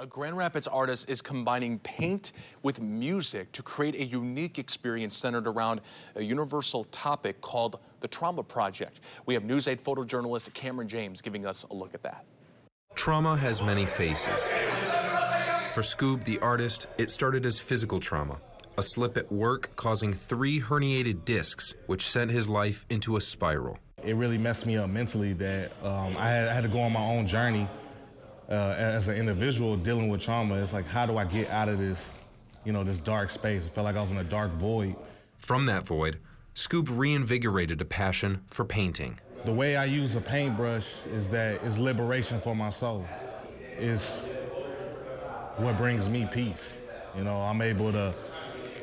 A Grand Rapids artist is combining paint with music to create a unique experience centered around a universal topic called the Trauma Project. We have News 8 photojournalist Cameron James giving us a look at that. Trauma has many faces. For Scoob, the artist, it started as physical trauma. A slip at work causing 3 herniated discs, which sent his life into a spiral. It really messed me up mentally that I had to go on my own journey as an individual dealing with trauma. It's like, how do I get out of this, this dark space? I felt like I was in a dark void. From that void, Scoob reinvigorated a passion for painting. The way I use a paintbrush is that it's liberation for my soul. It's what brings me peace. I'm able to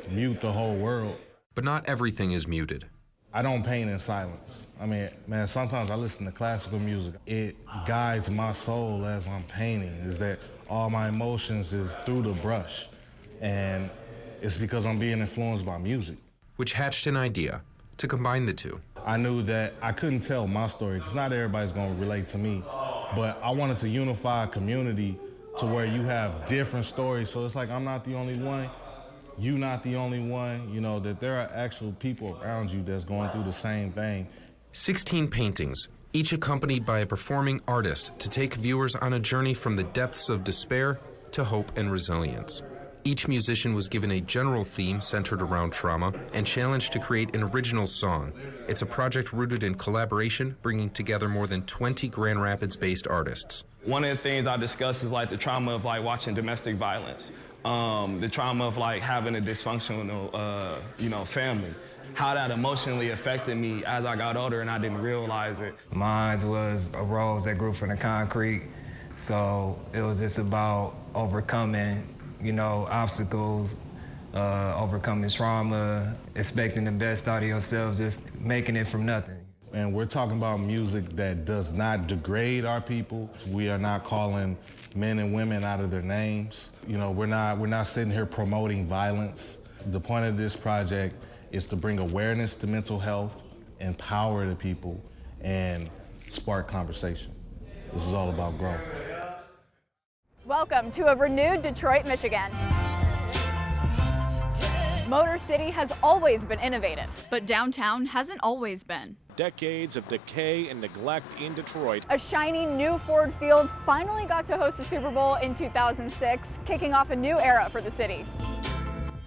mute the whole world. But not everything is muted. I don't paint in silence. Man, sometimes I listen to classical music. It guides my soul as I'm painting, is that all my emotions is through the brush. And it's because I'm being influenced by music. Which hatched an idea to combine the two. I knew that I couldn't tell my story, because not everybody's gonna relate to me. But I wanted to unify a community to where you have different stories. So it's like, I'm not the only one. You not the only one, that there are actual people around you that's going through the same thing. 16 paintings, each accompanied by a performing artist to take viewers on a journey from the depths of despair to hope and resilience. Each musician was given a general theme centered around trauma and challenged to create an original song. It's a project rooted in collaboration, bringing together more than 20 Grand Rapids-based artists. One of the things I discuss is the trauma of watching domestic violence. The trauma of having a dysfunctional, family. How that emotionally affected me as I got older and I didn't realize it. Mine was a rose that grew from the concrete. So it was just about overcoming, obstacles, overcoming trauma, expecting the best out of yourself, just making it from nothing. And we're talking about music that does not degrade our people. We are not calling men and women out of their names. We're not sitting here promoting violence. The point of this project is to bring awareness to mental health, empower the people, and spark conversation. This is all about growth. Welcome to a renewed Detroit, Michigan. Motor City has always been innovative, but downtown hasn't always been. Decades of decay and neglect in Detroit. A shiny new Ford Field finally got to host the Super Bowl in 2006, kicking off a new era for the city.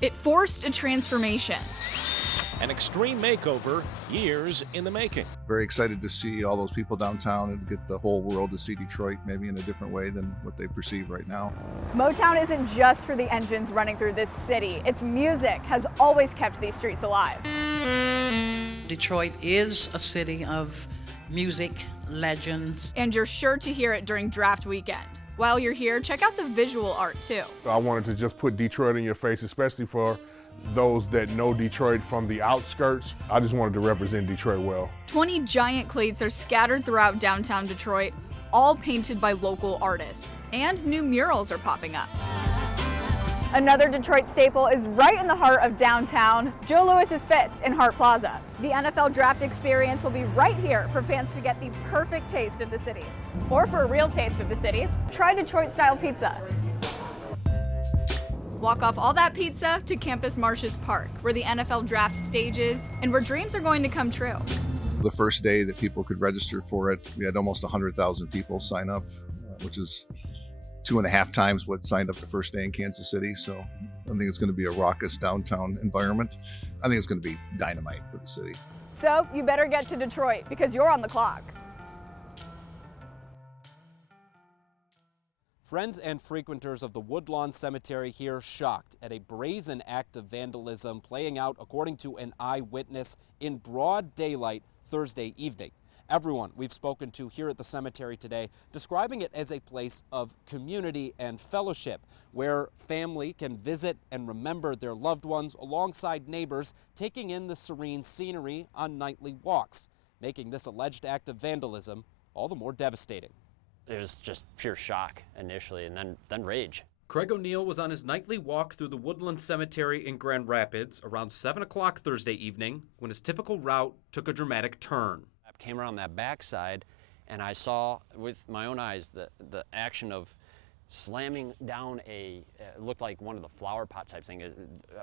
It forced a transformation. An extreme makeover, years in the making. Very excited to see all those people downtown and get the whole world to see Detroit maybe in a different way than what they perceive right now. Motown isn't just for the engines running through this city. Its music has always kept these streets alive. Detroit is a city of music, legends. And you're sure to hear it during draft weekend. While you're here, check out the visual art too. I wanted to just put Detroit in your face, especially for those that know Detroit from the outskirts. I just wanted to represent Detroit well. 20 giant cleats are scattered throughout downtown Detroit, all painted by local artists. And new murals are popping up. Another Detroit staple is right in the heart of downtown, Joe Louis's Fist in Hart Plaza. The NFL draft experience will be right here for fans to get the perfect taste of the city. Or for a real taste of the city, try Detroit-style pizza. Walk off all that pizza to Campus Martius Park, where the NFL draft stages and where dreams are going to come true. The first day that people could register for it, we had almost 100,000 people sign up, which is 2.5 times what signed up the first day in Kansas City. So I think it's going to be a raucous downtown environment. I think it's going to be dynamite for the city. So you better get to Detroit because you're on the clock. Friends and frequenters of the Woodlawn Cemetery here shocked at a brazen act of vandalism playing out, according to an eyewitness, in broad daylight Thursday evening. Everyone we've spoken to here at the cemetery today describing it as a place of community and fellowship where family can visit and remember their loved ones alongside neighbors, taking in the serene scenery on nightly walks, making this alleged act of vandalism all the more devastating. It was just pure shock initially and then rage. Craig O'Neill was on his nightly walk through the Woodland Cemetery in Grand Rapids around 7 o'clock Thursday evening when his typical route took a dramatic turn. I came around that backside and I saw with my own eyes the action of slamming down it looked like one of the flower pot type thing.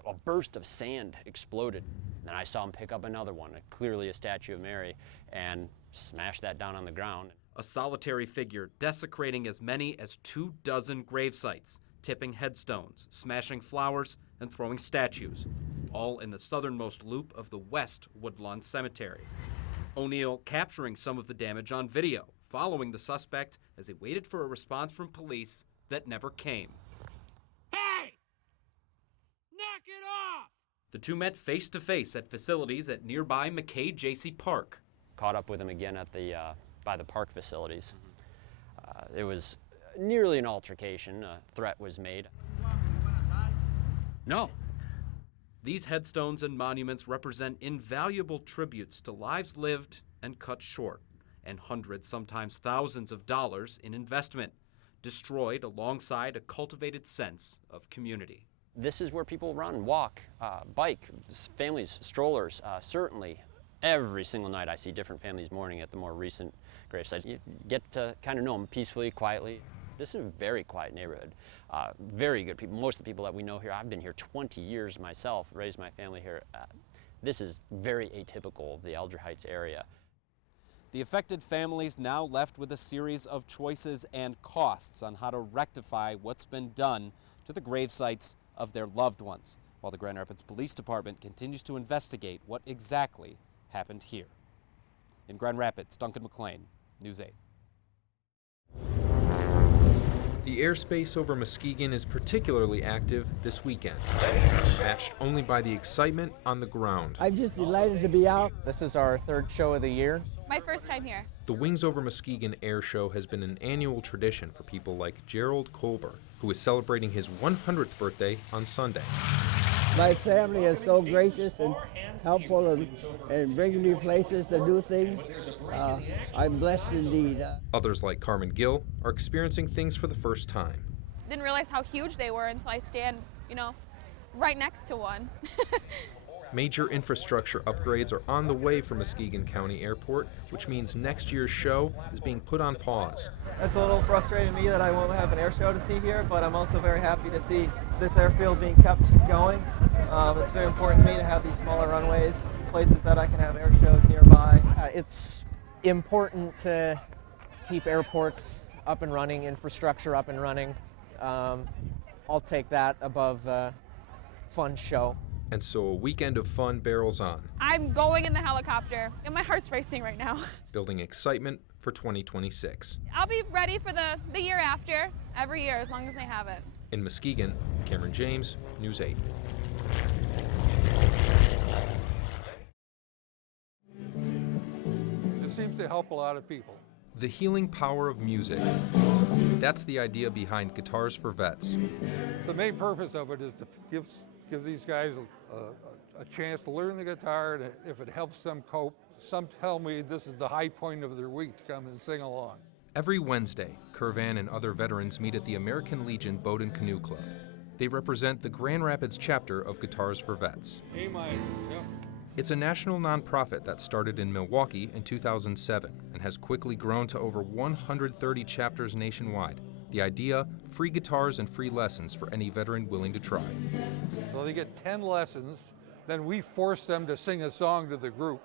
A burst of sand exploded. Then I saw him pick up another one, clearly a statue of Mary, and smash that down on the ground. A solitary figure desecrating as many as 24 grave sites, tipping headstones, smashing flowers, and throwing statues, all in the southernmost loop of the West Woodlawn Cemetery. O'Neill capturing some of the damage on video, following the suspect as he waited for a response from police that never came. Hey! Knock it off! The two met face to face at facilities at nearby McKay J.C. Park. Caught up with him again at the by the park facilities. It was nearly an altercation. A threat was made. No. These headstones and monuments represent invaluable tributes to lives lived and cut short, and hundreds, sometimes thousands of dollars in investment, destroyed alongside a cultivated sense of community. This is where people run, walk, bike, families, strollers, certainly. Every single night I see different families mourning at the more recent grave sites. You get to kind of know them peacefully, quietly. This is a very quiet neighborhood. Very good people. Most of the people that we know here, I've been here 20 years myself, raised my family here. This is very atypical of the Alger Heights area. The affected families now left with a series of choices and costs on how to rectify what's been done to the grave sites of their loved ones, while the Grand Rapids Police Department continues to investigate what exactly happened here. In Grand Rapids, Duncan McLean, News 8. The airspace over Muskegon is particularly active this weekend, matched only by the excitement on the ground. I'm just delighted to be out. This is our third show of the year. My first time here. The Wings Over Muskegon Air Show has been an annual tradition for people like Gerald Colber, who is celebrating his 100th birthday on Sunday. My family is so gracious and helpful and bringing me places to do things. I'm blessed indeed. Others like Carmen Gill are experiencing things for the first time. Didn't realize how huge they were until I stand, right next to one. Major infrastructure upgrades are on the way for Muskegon County Airport, which means next year's show is being put on pause. It's a little frustrating to me that I won't have an air show to see here, but I'm also very happy to see this airfield being kept going. It's very important to me to have these smaller runways, places that I can have air shows nearby. It's important to keep airports up and running, infrastructure up and running. I'll take that above a fun show. And so a weekend of fun barrels on. I'm going in the helicopter, and my heart's racing right now. Building excitement for 2026. I'll be ready for the year after, every year, as long as I have it. In Muskegon, Cameron James, News 8. It seems to help a lot of people. The healing power of music. That's the idea behind Guitars for Vets. The main purpose of it is to give these guys a chance to learn the guitar, and if it helps them cope. Some tell me this is the high point of their week to come and sing along. Every Wednesday, Curvan and other veterans meet at the American Legion Boat and Canoe Club. They represent the Grand Rapids chapter of Guitars for Vets. A minor, yep. It's a national nonprofit that started in Milwaukee in 2007 and has quickly grown to over 130 chapters nationwide. The idea, free guitars and free lessons for any veteran willing to try. So they get 10 lessons, then we force them to sing a song to the group.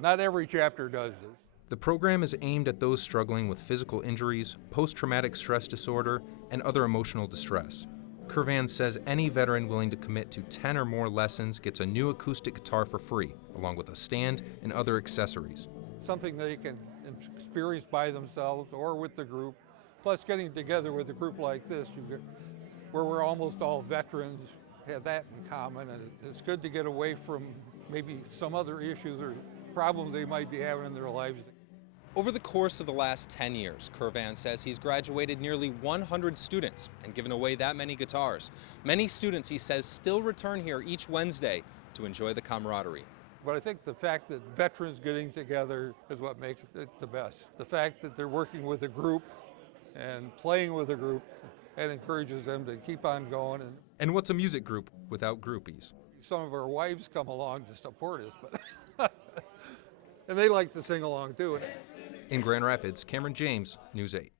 Not every chapter does this. The program is aimed at those struggling with physical injuries, post-traumatic stress disorder, and other emotional distress. Curvan says any veteran willing to commit to 10 or more lessons gets a new acoustic guitar for free, along with a stand and other accessories. Something they can experience by themselves or with the group. Plus getting together with a group like this, where we're almost all veterans, have that in common, and it's good to get away from maybe some other issues or problems they might be having in their lives. Over the course of the last 10 years, Curvan says he's graduated nearly 100 students and given away that many guitars. Many students, he says, still return here each Wednesday to enjoy the camaraderie. But I think the fact that veterans getting together is what makes it the best. The fact that they're working with a group and playing with a group, and encourages them to keep on going. And what's a music group without groupies? Some of our wives come along to support us, but and they like to sing along too. In Grand Rapids, Cameron James, News 8.